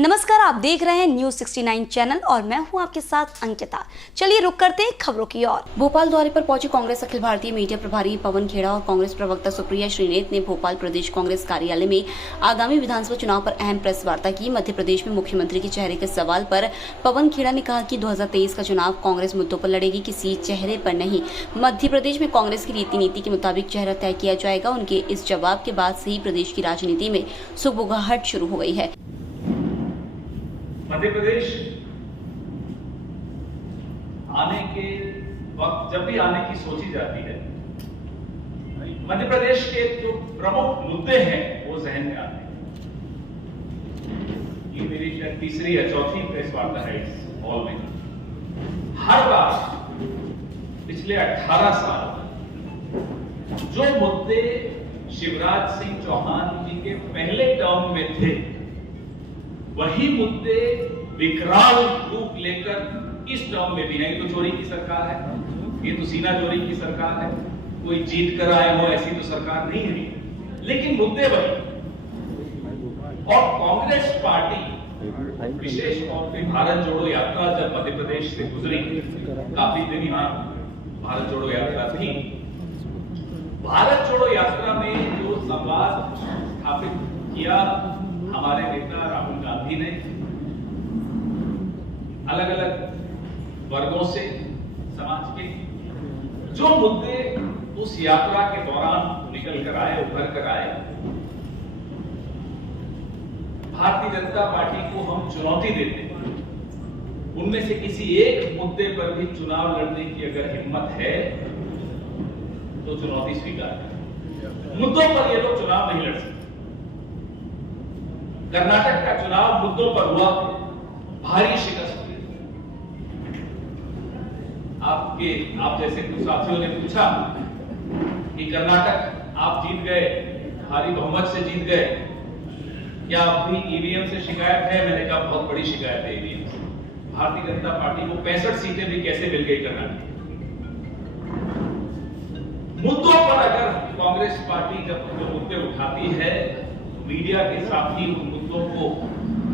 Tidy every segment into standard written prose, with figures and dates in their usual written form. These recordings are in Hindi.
नमस्कार, आप देख रहे हैं न्यूज 69 चैनल और मैं हूं आपके साथ अंकिता। चलिए रुक करते हैं खबरों की ओर। भोपाल दौरे पर पहुंचे कांग्रेस अखिल भारतीय मीडिया प्रभारी पवन खेड़ा और कांग्रेस प्रवक्ता सुप्रिया श्रीनेत ने भोपाल प्रदेश कांग्रेस कार्यालय में आगामी विधानसभा चुनाव पर अहम प्रेस वार्ता की। मध्य प्रदेश में मुख्यमंत्री के चेहरे के सवाल पर पवन खेड़ा ने कहा कि 2023 का चुनाव कांग्रेस मुद्दों पर लड़ेगी, किसी चेहरे पर नहीं। मध्य प्रदेश में कांग्रेस की रीति नीति के मुताबिक चेहरा तय किया जाएगा। उनके इस जवाब के बाद से ही प्रदेश की राजनीति में सुगबुगाहट शुरू हो गई है। मध्य प्रदेश आने के वक्त जब भी आने की सोची जाती है, मध्य प्रदेश के जो प्रमुख मुद्दे हैं वो जहन में आते हैं। ये मेरी शायद तीसरी या चौथी प्रेस वार्ता है इस हॉल में। हर बार पिछले 18 साल जो मुद्दे शिवराज सिंह चौहान जी के पहले टर्म में थे, वही मुद्दे विकराल रूप लेकर इस टर्म में भी है। तो चोरी की सरकार है, ये तो सीना चोरी की सरकार है, कोई जीत कर आए हो ऐसी तो सरकार नहीं है, लेकिन मुद्दे वही। और कांग्रेस पार्टी विशेष तौर पे भारत जोड़ो यात्रा जब मध्य प्रदेश से गुजरी, काफी दिन यहाँ भारत जोड़ो यात्रा थी। भारत जोड़ो यात्रा में जो संवाद स्थापित किया हमारे नेता राहुल गांधी ने अलग अलग वर्गों से, समाज के जो मुद्दे उस यात्रा के दौरान निकल कर आए, उभर कर आए, भारतीय जनता पार्टी को हम चुनौती देते हैं। उनमें से किसी एक मुद्दे पर भी चुनाव लड़ने की अगर हिम्मत है तो चुनौती स्वीकार करें। मुद्दों पर ये लोग चुनाव नहीं लड़ सकते। कर्नाटक का चुनाव मुद्दों पर हुआ, भारी शिकस्त हुई। आप जैसे कुछ साथियों ने पूछा कि कर्नाटक आप जीत गए, भारी बहुमत से जीत गए, क्या अब भी ईवीएम से शिकायत है? मैंने कहा बहुत बड़ी शिकायत है ईवीएम से। भारतीय जनता पार्टी को 65 सीटें भी कैसे मिल गई कर्नाटक? मुद्दों पर अगर कांग्रेस पार्टी जब मुद्दे उठाती है, मीडिया के साथ ही उन मुद्दों को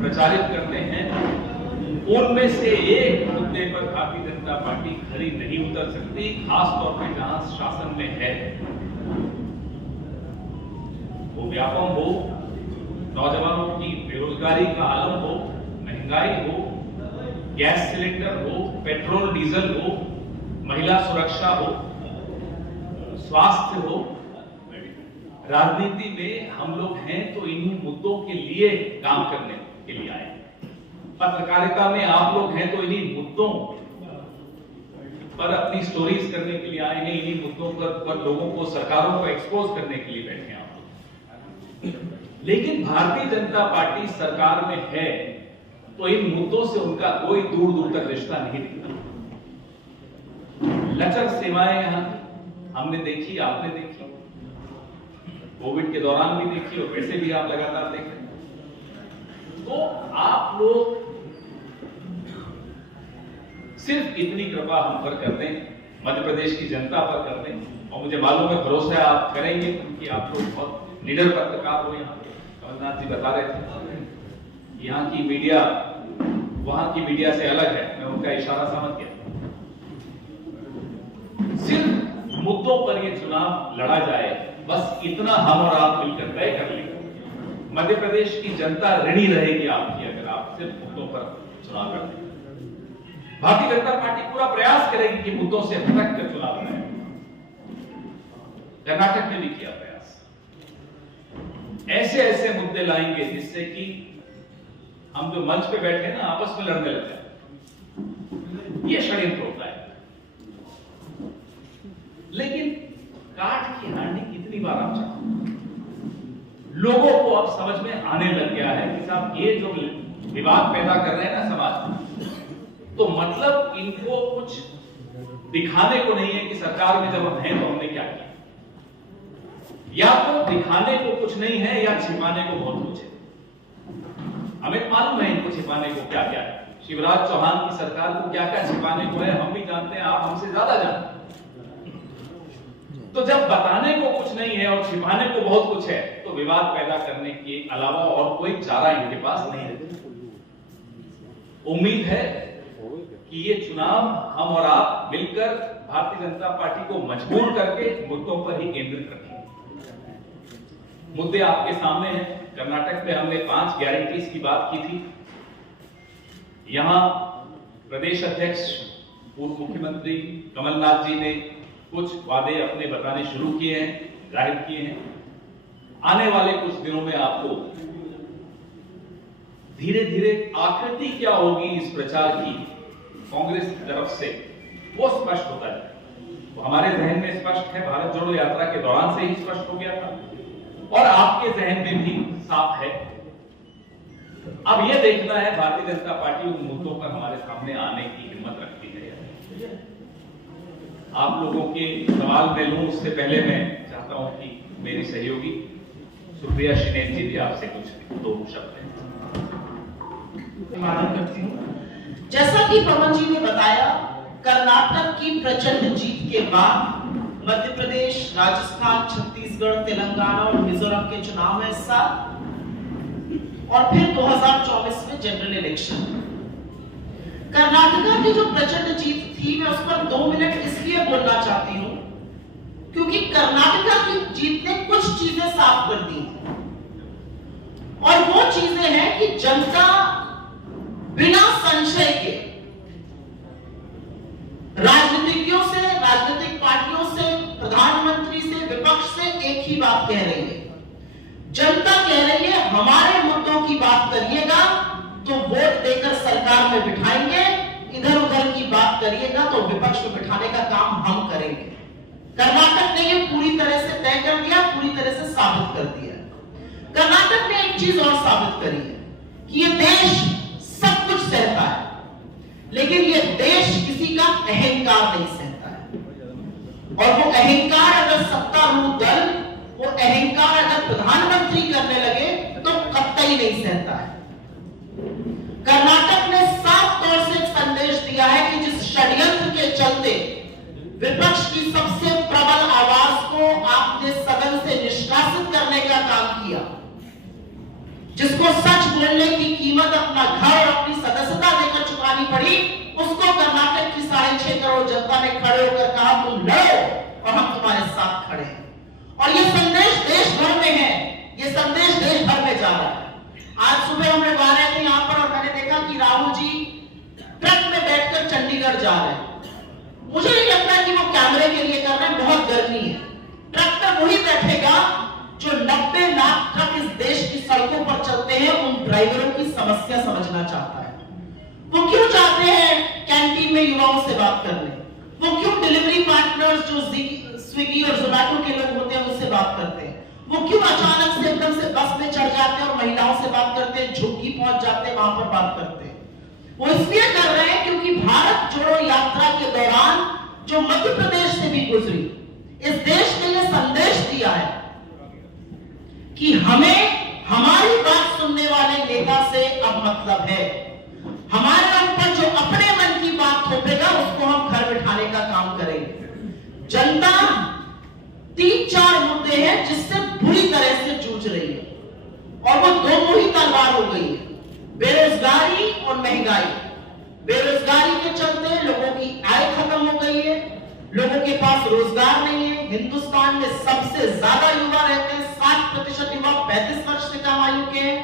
प्रचारित करते हैं। उनमें से एक मुद्दे पर भारतीय जनता पार्टी खरी नहीं उतर सकती, खासतौर पर जहां शासन में है। वो व्यापम हो, नौजवानों की बेरोजगारी का आलम हो, महंगाई हो, गैस सिलेंडर हो, पेट्रोल डीजल हो, महिला सुरक्षा हो, स्वास्थ्य हो। राजनीति में हम लोग हैं तो इन्हीं मुद्दों के लिए काम करने के लिए आए। पत्रकारिता में आप लोग हैं तो इन्हीं मुद्दों पर अपनी स्टोरीज करने के लिए आए हैं, इन्हीं मुद्दों पर लोगों को, सरकारों को एक्सपोज करने के लिए बैठे हैं आप लोग। लेकिन भारतीय जनता पार्टी सरकार में है तो इन मुद्दों से उनका कोई दूर दूर तक रिश्ता नहीं दिखता। लचक सेवाएं यहां हमने देखी, आपने देखी, कोविड के दौरान भी देखी और वैसे भी आप लगातार देख रहे हैं। तो आप लोग सिर्फ इतनी कृपा हम पर करते हैं, मध्य प्रदेश की जनता पर करते हैं, और मुझे मालूम है, भरोसा है आप करेंगे, क्योंकि आप लोग बहुत निडर पत्रकार हो। यहाँ कमलनाथ जी बता रहे थे यहाँ की मीडिया वहां की मीडिया से अलग है, मैं उनका इशारा समझ गया। सिर्फ मुद्दों पर ये चुनाव लड़ा जाए, बस इतना हम और आप मिलकर तय कर लेंगे। मध्य प्रदेश की जनता ऋणी रहेगी आपकी अगर आप सिर्फ मुद्दों पर चुनाव करते हैं। भारतीय जनता पार्टी पूरा प्रयास करेगी कि मुद्दों से भटक कर चुनाव लड़े। कर्नाटक ने भी किया प्रयास। ऐसे ऐसे मुद्दे लाएंगे जिससे कि हम जो मंच पे बैठे हैं ना, आपस में लड़ने लग जाए। ये षड्यंत्र होता है। लेकिन काठ की हांडी कितनी बार आप चाहते? लोगों को अब समझ में आने लग गया है कि साहब ये जो विवाद पैदा कर रहे हैं ना समाज में, तो मतलब इनको कुछ दिखाने को नहीं है कि सरकार में जब हम हैं तो हमने क्या किया। या तो दिखाने को कुछ नहीं है या छिपाने को बहुत कुछ है। हमें मालूम है इनको छिपाने को क्या क्या है। शिवराज चौहान की सरकार को क्या क्या छिपाने को है हम भी जानते हैं, आप हमसे ज्यादा जानते हैं। तो जब बताने को कुछ नहीं है और छिपाने को बहुत कुछ है, तो विवाद पैदा करने के अलावा और कोई चारा इनके पास नहीं है। उम्मीद है कि ये चुनाव हम और आप मिलकर भारतीय जनता पार्टी को मजबूर करके मुद्दों पर ही केंद्रित रखेंगे। मुद्दे आपके सामने हैं। कर्नाटक में हमने 5 गारंटीज की बात की थी। यहां प्रदेश अध्यक्ष पूर्व मुख्यमंत्री कमलनाथ जी ने कुछ वादे अपने बताने शुरू किए हैं, जाहिर किए हैं। आने वाले कुछ दिनों में आपको धीरे धीरे आकृति क्या होगी इस प्रचार की कांग्रेस की तरफ से, वो स्पष्ट होता है। वो हमारे जहन में स्पष्ट है, भारत जोड़ो यात्रा के दौरान से ही स्पष्ट हो गया था और आपके जहन में भी साफ है। अब यह देखना है भारतीय जनता पार्टी उन मुद्दों पर हमारे सामने आने की हिम्मत रखती है। आप लोगों के सवाल में लूं उससे पहले मैं चाहता हूं कि मेरी सहयोगी सुप्रिया श्रीनेत जी भी आपसे कुछ 2 शब्द करती हूं। जैसा कि पवन जी ने बताया, कर्नाटक की प्रचंड जीत के बाद मध्य प्रदेश, राजस्थान, छत्तीसगढ़, तेलंगाना और मिजोरम के चुनाव में इस साल और फिर 2024 में जनरल इलेक्शन। कर्नाटक की जो प्रचंड जीत थी, मैं उस पर 2 मिनट इसलिए बोलना चाहती हूं क्योंकि कर्नाटक की जीत ने कुछ चीजें साफ कर दी और वो चीजें हैं कि जनता बिना संशय के राजनीतिज्ञों से, राजनीतिक पार्टियों से, प्रधानमंत्री से, विपक्ष से एक ही बात कह रही है। जनता कह रही है हमारे मुद्दों की बात करिएगा तो वोट देकर सरकार में बिठाएंगे, इधर उधर की बात करिएगा तो विपक्ष में बिठाने का काम हम करेंगे। कर्नाटक ने ये पूरी तरह से तय कर दिया, पूरी तरह से साबित कर दिया। कर्नाटक ने एक चीज और साबित करी है कि ये देश सब कुछ सहता है, लेकिन ये देश किसी का अहंकार नहीं सहता है। और वो अहंकार अगर सत्तारूढ़ दल, वो अहंकार अगर प्रधानमंत्री करने लगे तो कतई नहीं सहता है। कर्नाटक ने साफ तौर से एक संदेश दिया है कि जिस षड्यंत्र के चलते विपक्ष की सबसे प्रबल आवाज को आपने सदन से निष्कासित करने का काम किया, जिसको सच बोलने की कीमत अपना घर और अपनी सदस्यता देकर चुकानी पड़ी, उसको कर्नाटक की 6.5 करोड़ जनता ने खड़े होकर कहा तुम लड़ो और हम तुम्हारे साथ खड़े हैं। और ये संदेश देश भर में है, ये संदेश देश भर में जा रहा है। आज सुबह हम लोग आ रहे थे यहाँ पर और मैंने देखा कि राहुल जी ट्रक में बैठकर चंडीगढ़ जा रहे हैं। मुझे नहीं लगता कि वो कैमरे के लिए कर रहे हैं, बहुत गर्मी है। ट्रक में वही बैठेगा जो 90 लाख ट्रक इस देश की सड़कों पर चलते हैं, उन ड्राइवरों की समस्या समझना चाहता है। वो क्यों चाहते हैं कैंटीन में युवाओं से बात करने? वो क्यों डिलीवरी पार्टनर्स जो स्विगी और जोमैटो के लोग होते हैं उससे बात करते हैं? वो क्यों अचानक से एकदम से बस में चढ़ जाते हैं और महिलाओं से बात करते हैं, झुग्गी पहुंच जाते हैं, वहां पर बात करते हैं? वो इसलिए कर रहे हैं क्योंकि भारत जोड़ो यात्रा के दौरान जो मध्य प्रदेश से भी गुजरी, इस देश ने यह संदेश दिया है कि हमें हमारी बात सुनने वाले नेता से अब मतलब है। हमारे मन पर जो अपने मन की बात थोपेगा उसको हम घर बिठाने का काम करेंगे। जनता 3-4 मुद्दे हैं जिससे बुरी तरह से जूझ रही है और वो 2 मुही तलवार हो गई है, बेरोजगारी और महंगाई। बेरोजगारी के चलते लोगों की आय खत्म हो गई है, लोगों के पास रोजगार नहीं है। हिंदुस्तान में सबसे ज्यादा युवा रहते हैं, 60% युवा 35 वर्ष से कम आयु के हैं।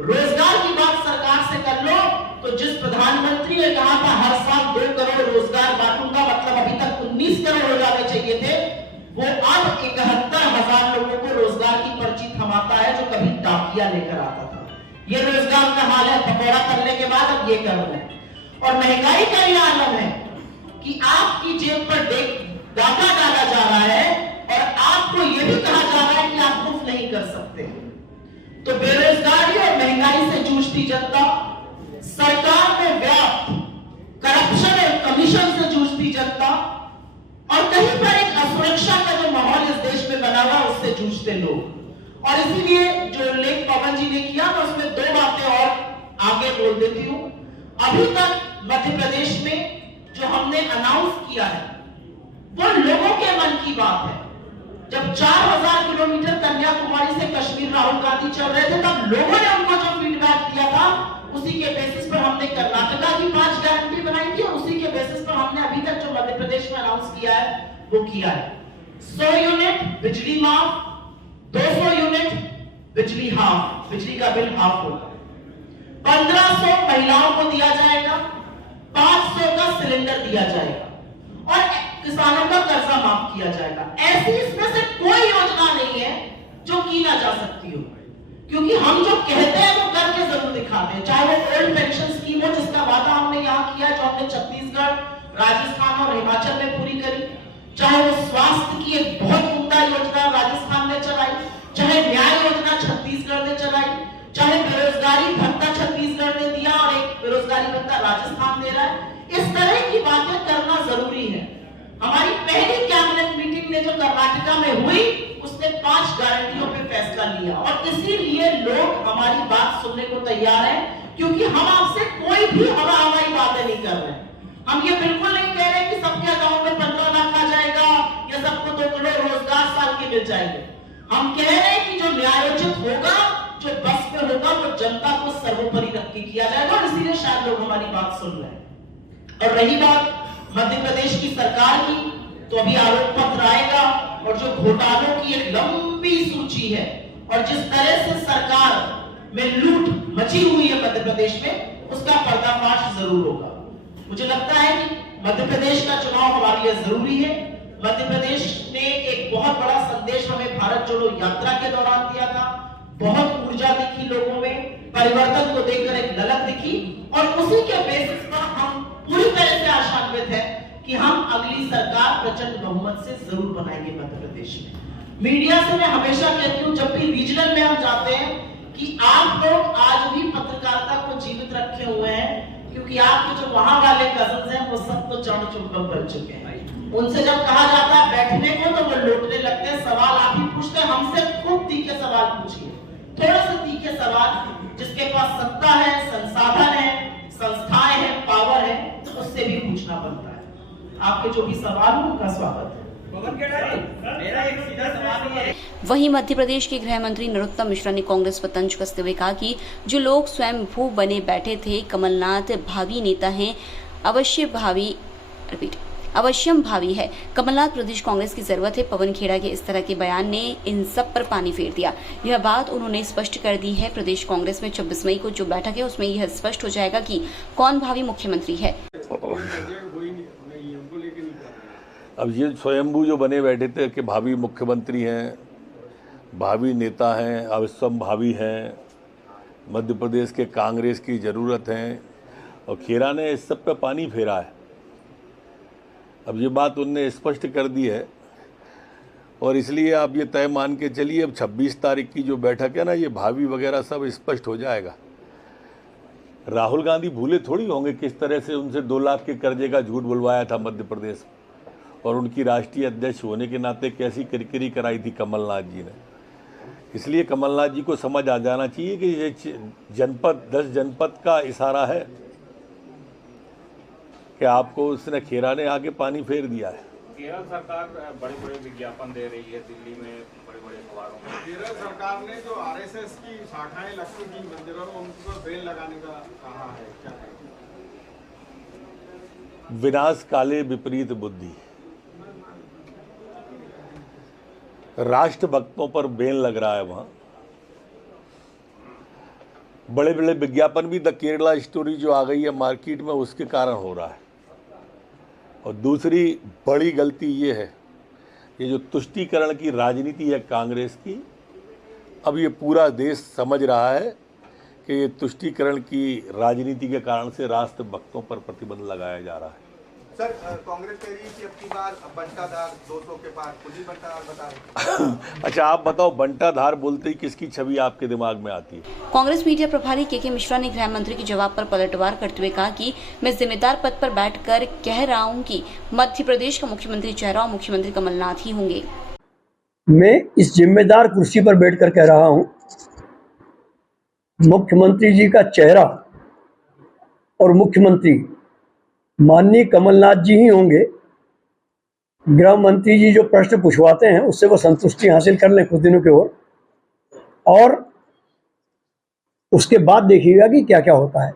रोजगार की बात सरकार से कर लो तो जिस प्रधानमंत्री ने कहा था हर साल 2 करोड़ रोजगार बांटूंगा, मतलब अभी तक 19 करोड़ हो जाने चाहिए थे, वो अब 71,000 लोगों को रोजगार की पर्ची थमाता है जो कभी डाकिया लेकर आता था। ये रोजगार का हाल है, पकौड़ा करने के बाद अब ये कर रहे हैं। और महंगाई का यह आलम है कि आपकी जेब पर डाका डाला जा रहा है और आपको यह भी कहा जा रहा है कि आप मुफ्त नहीं कर सकते। तो बेरोजगारी और महंगाई से जूझती जनता, सरकार में व्याप्त करप्शन और कमीशन से जूझती जनता और कहीं पर एक असुरक्षा का जो माहौल इस देश में बना हुआ उससे जूझते लोग। और इसीलिए जो उल्लेख पवन जी ने किया मैं उसमें 2 बातें और आगे बोल देती हूं। अभी तक मध्य प्रदेश में जो हमने अनाउंस किया है वो लोगों के मन की बात है। जब 4000 किलोमीटर कन्याकुमारी से कश्मीर राहुल गांधी चल रहे थे तब लोगों ने उनको जो फीडबैक दिया था उसी के बेसिस पर हमने कर्नाटक वो किया है। 100 यूनिट बिजली माफ, 200 यूनिट बिजली हाफ, बिजली का बिल हाफ होगा। 1500 महिलाओं को दिया जाएगा, 500 का सिलेंडर दिया जाएगा और किसानों का कर्जा माफ किया जाएगा। ऐसी इसमें से कोई योजना नहीं है जो की ना जा सकती हो, क्योंकि हम जो कहते हैं वो करके जरूर दिखाते हैं। चाहे वो ओल्ड पेंशन स्कीम हो जिसका वादा हमने यहाँ किया, जो हमने छत्तीसगढ़, राजस्थान और हिमाचल में पूरी करी, चाहे वो स्वास्थ्य की एक बहुत उम्दा योजना राजस्थान ने चलाई, चाहे न्याय योजना छत्तीसगढ़ ने चलाई, चाहे बेरोजगारी भत्ता छत्तीसगढ़ ने दिया और एक बेरोजगारी भत्ता राजस्थान दे रहा है। इस तरह की बातें करना जरूरी है। हमारी पहली कैबिनेट मीटिंग ने जो कर्नाटका में हुई उसने 5 गारंटियों पे फैसला लिया और इसीलिए लोग हमारी बात सुनने को तैयार हैं, क्योंकि हम आपसे कोई भी हवाई बातें नहीं कर रहे हैं। हम ये बिल्कुल नहीं कह रहे कि सबके अकाउंट में 15 लाख आ जाएगा या सबको 2 करोड़ रोजगार साल के मिल जाएंगे। हम कह रहे हैं कि जो न्यायोचित होगा, जो बस पे होगा, वो जनता को सर्वोपरि रख के किया जाएगा और इसीलिए शायद लोग हमारी बात सुन रहे हैं। और रही बात मध्य प्रदेश की सरकार की, तो अभी आरोप पत्र आएगा और जो घोटालों की एक लंबी सूची है और जिस तरह से सरकार में लूट मची हुई है मध्य प्रदेश में, उसका पर्दाफाश जरूर होगा। मुझे लगता है कि मध्य प्रदेश का चुनाव हमारे लिए जरूरी है। मध्य प्रदेश ने एक बहुत बड़ा संदेश हमें भारत जोड़ो यात्रा के दौरान दिया था। बहुत ऊर्जा दिखी लोगों में, परिवर्तन को देखकर एक ललक दिखी और उसी के बेसिस पर हम पूरी तरह से आशान्वित है कि हम अगली सरकार प्रचंड बहुमत से जरूर बनाएंगे मध्य प्रदेश में। मीडिया से मैं हमेशा कहती हूँ, जब भी रीजनल में हम जाते हैं, कि आप लोग आज भी पत्रकारिता को जीवित रखे हुए हैं, क्योंकि आपके जो वहां वाले कजन्स हैं वो सब तो चढ़ चुपम बन चुके हैं। उनसे जब कहा जाता है बैठने को तो वो लौटने लगते हैं। सवाल आप ही पूछते हैं, हमसे खूब तीखे सवाल पूछिए, थोड़े से तीखे सवाल। जिसके पास सत्ता है, संसाधन है, संस्थाएं हैं, पावर है, तो उससे भी पूछना बनता है। आपके जो भी सवाल हो उनका स्वागत है। मेरा एक सीधा सवाल है। वहीं मध्य प्रदेश के गृह मंत्री नरोत्तम मिश्रा ने कांग्रेस पर तंज कसते हुए कहा कि जो लोग स्वयं भू बने बैठे थे, कमलनाथ भावी नेता हैं, अवश्यम भावी है। कमलनाथ प्रदेश कांग्रेस की जरूरत है। पवन खेड़ा के इस तरह के बयान ने इन सब पर पानी फेर दिया। यह बात उन्होंने स्पष्ट कर दी है। प्रदेश कांग्रेस में 26 मई को जो बैठक है उसमें यह स्पष्ट हो जाएगा कि कौन भावी मुख्यमंत्री है। अब ये स्वयंभू जो बने बैठे थे कि भावी मुख्यमंत्री हैं, भावी नेता हैं, अवश्यम भावी हैं, मध्य प्रदेश के कांग्रेस की ज़रूरत है, और खेरा ने इस सब पे पानी फेरा है। अब ये बात उनने स्पष्ट कर दी है और इसलिए आप ये तय मान के चलिए, अब 26 तारीख की जो बैठक है ना, ये भावी वगैरह सब स्पष्ट हो जाएगा। राहुल गांधी भूले थोड़ी होंगे किस तरह से उनसे 2 लाख के कर्जे का झूठ बुलवाया था मध्य प्रदेश में, और उनकी राष्ट्रीय अध्यक्ष होने के नाते कैसी किरकिरी कराई थी कमलनाथ जी ने। इसलिए कमलनाथ जी को समझ आ जाना चाहिए कि ये 10 जनपद का इशारा है कि आपको उसने खेरा ने आके पानी फेर दिया है। केरल सरकार बड़े-बड़े विज्ञापन दे रही है, दिल्ली में बड़े-बड़े अखबारों में। केरल सरकार ने जो आरएसएस की शाखाएं लगती थी मंदिरों में, उनको बेल लगाने का कहा है, क्या कहेंगे? विनाश काले विपरीत बुद्धि। राष्ट्र भक्तों पर बैन लग रहा है। वहां बड़े बड़े विज्ञापन भी द केरला स्टोरी जो आ गई है मार्केट में, उसके कारण हो रहा है। और दूसरी बड़ी गलती ये है, ये जो तुष्टीकरण की राजनीति है कांग्रेस की, अब ये पूरा देश समझ रहा है कि ये तुष्टीकरण की राजनीति के कारण से राष्ट्र भक्तों पर प्रतिबंध लगाया जा रहा है। सर, कांग्रेस कह रही है कि अब की बार बंटाधार 200 के पार खुद ही बंटाधार बता रहे। अच्छा, आप बताओ, बंटाधार बोलते ही किसकी छवि आपके दिमाग में आती है? कांग्रेस मीडिया प्रभारी के मिश्रा ने गृह मंत्री के जवाब पर पलटवार करते हुए कहा कि मैं जिम्मेदार पद पर बैठकर कह रहा हूं कि मध्य प्रदेश का मुख्यमंत्री चेहरा और मुख्यमंत्री कमलनाथ ही होंगे। मैं इस जिम्मेदार कुर्सी पर बैठकर कह रहा हूं, मुख्यमंत्री जी का चेहरा और मुख्यमंत्री माननीय कमलनाथ जी ही होंगे। गृह मंत्री जी जो प्रश्न पूछवाते हैं उससे वो संतुष्टि हासिल कर लें कुछ दिनों की ओर, और उसके बाद देखिएगा कि क्या क्या होता है।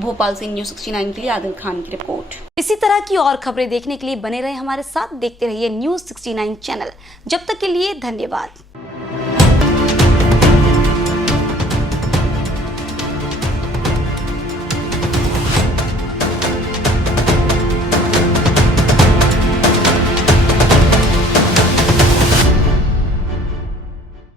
भोपाल से न्यूज़ 69 के लिए आदिल खान की रिपोर्ट। इसी तरह की और खबरें देखने के लिए बने रहे हमारे साथ, देखते रहिए न्यूज़ 69 चैनल। जब तक के लिए धन्यवाद।